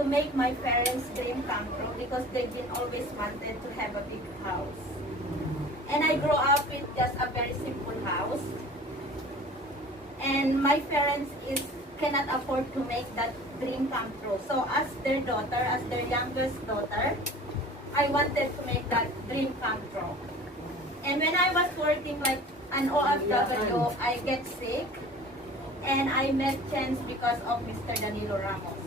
to make my parents' dream come true because they've been always wanted to have a big house. And I grew up with just a very simple house. And my parents cannot afford to make that dream come true. So as their daughter, as their youngest daughter, I wanted to make that dream come true. And when I was working like an OFW, I get sick. And I met Chance because of Mr. Danilo Ramos.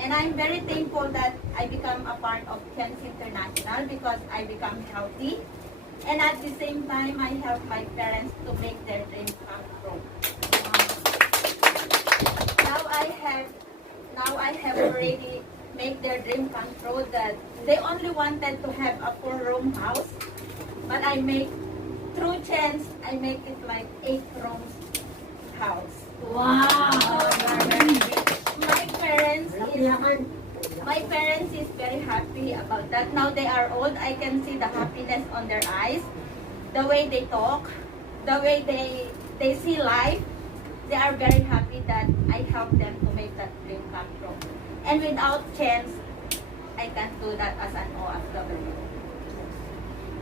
And I'm very thankful that I become a part of Chance International because I become healthy. And at the same time, I help my parents to make their dreams come true. Now I have already made their dream come true that they only wanted to have a 4-room house. But I make, through Chance, I make it like 8 rooms house. Wow! My parents is very happy about that. Now they are old. I can see the happiness on their eyes, the way they talk, the way they see life. They are very happy that I help them to make that dream come true. And without Chance, I can't do that as an OFW.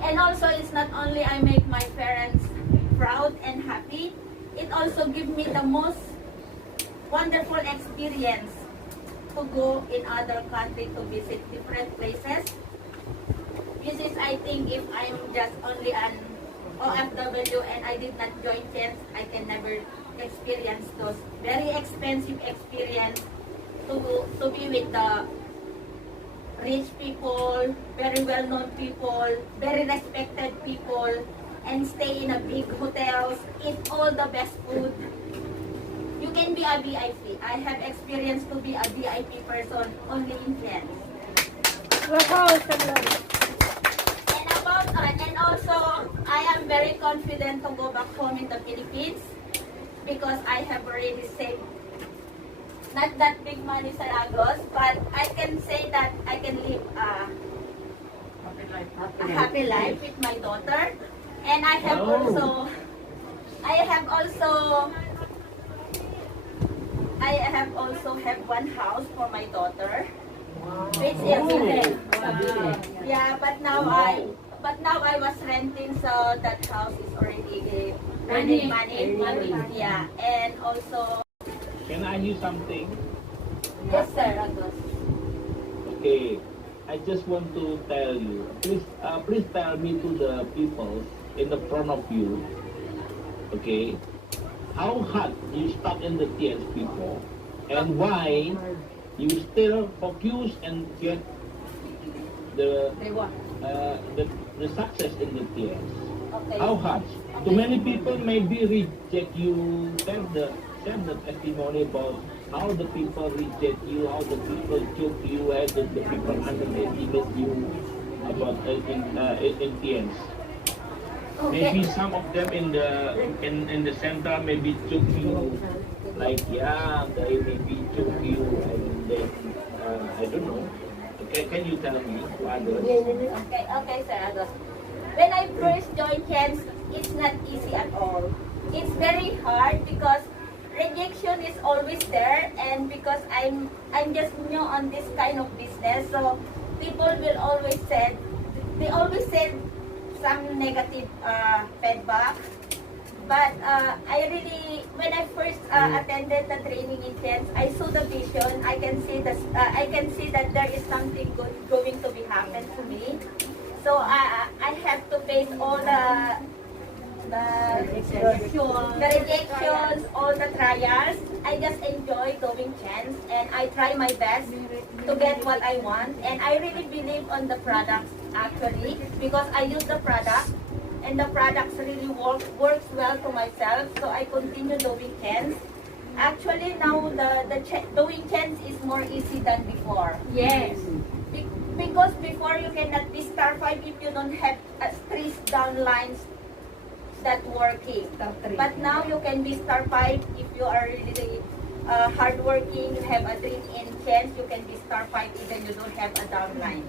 And also, it's not only I make my parents proud and happy, it also gives me the most wonderful experience to go in other countries to visit different places. This is, I think, if I'm just only an OFW and I did not join Chance, I can never experience those very expensive experience to be with the rich people, very well-known people, very respected people, and stay in a big hotels, eat all the best food. You can be a VIP. I have experience to be a VIP person only in Chance. And also, I am very confident to go back home in the Philippines because I have already saved not that big money sa Lagos, but I can say that I can live a happy life with my daughter. And I have also have one house for my daughter, which is yeah. But now I was renting, so that house is already money. Yeah, and also. Can I hear something? Yes, sir, Agos. Okay, I just want to tell you. Please tell me to the people in the front of you. Okay, how hard you start in the TS people, and why you still focus and get the success in the TS. Okay. How hard? Too many people maybe reject you. Send the testimony about how the people reject you, how the people choke you, how the people underestimate you about in TS. Okay. Maybe some of them in the center maybe choke you, like they maybe choke you, and then I don't know. Okay, can you tell me to others? Okay, sir, Agos. When I first joined Chance, it's not easy at all. It's very hard because rejection is always there, and because I'm just new on this kind of business, so people will always say some negative feedback. But when I first attended the training in Chance, I saw the vision. I can see that there is something good going to be happen to me. So I have to face all the rejections, all the trials. I just enjoy doing Chance, and I try my best to get what I want. And I really believe on the products actually, because I use the product, and the products really works well to myself. So I continue doing Chance. Actually, now doing Chance is more easy than before. Yes. Because before you cannot be star 5 if you don't have 3 downlines that working. But now you can be star 5 if you are really hardworking, you have a dream in Chance, you can be star 5 even you don't have a downline.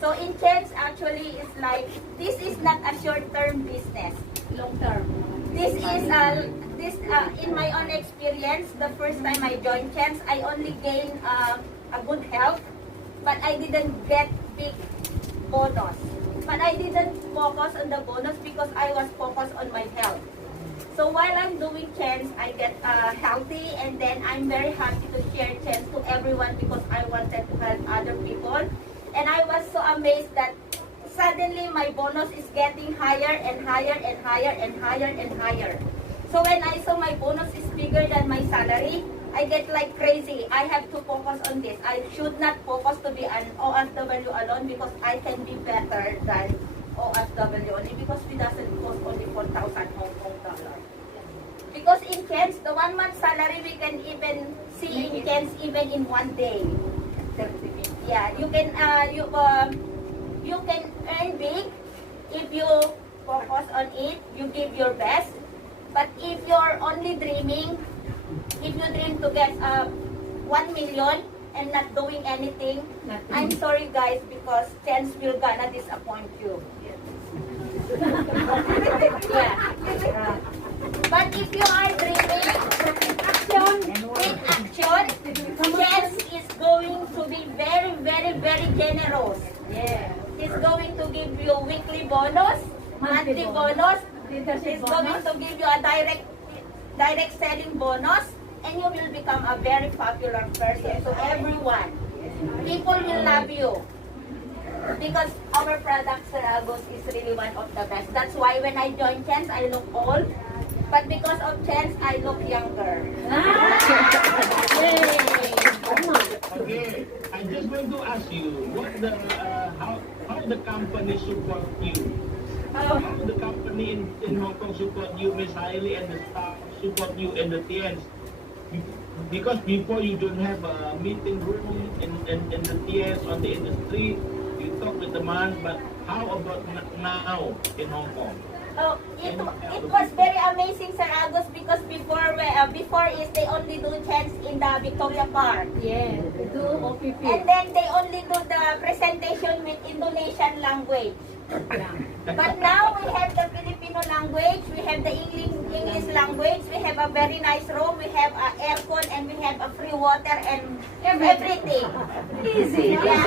So in Chance actually is like, this is not a short-term business. Long-term. This is in my own experience, the first time I joined Chance, I only gained a good health. but I didn't get big bonus. But I didn't focus on the bonus because I was focused on my health. So while I'm doing chance, I get healthy, and then I'm very happy to share chance to everyone because I wanted to help other people. And I was so amazed that suddenly my bonus is getting higher and higher and higher and higher and higher. So when I saw my bonus is bigger than my salary, I get like crazy. I have to focus on this. I should not focus to be an OFW alone because I can be better than OFW only because we doesn't cost only 4,000 Hong Kong dollars. Because in Cairns, the 1 month salary we can even see in Cairns even in 1 day. Yeah, you can earn big if you focus on it, you give your best. But if you're only dreaming, if you dream to get 1 million and not doing anything, I'm sorry guys because chance will gonna disappoint you. Yeah. But if you are dreaming, with action, chance is going to be very, very, very generous. Yeah. It's going to give you weekly bonus, monthly bonus. It's going to give you a direct selling bonus, and you will become a very popular person to everyone. People will love you because our product, Sir Agus, is really one of the best. That's why when I joined Chance, I look old, but because of Chance, I look younger. Okay, I just want to ask you, what the how the company support you? How the company in Hong Kong support you, Miss Hailey, and the staff support you in the TNs? Because before you don't have a meeting room in the TNs on the industry, you talk with the man, but how about now in Hong Kong? Oh, it was very amazing, Sir Agus, because before is they only do chants in the Victoria Park. Yeah, they do OPP. And then they only do the presentation with Indonesian language. But now we have the Filipino language, we have the English language, we have a very nice room, we have aircon, and we have a free water and everything. Easy. Yeah.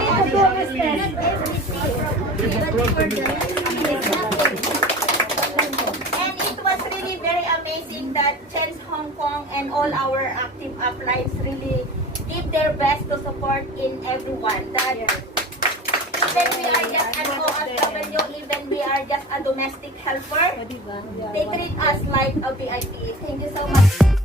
And it was really very amazing that Chance Hong Kong and all our active uplines really give their best to support in everyone. That even we are just an OFW, even we are just a domestic helper, they treat us like a VIP. Thank you so much.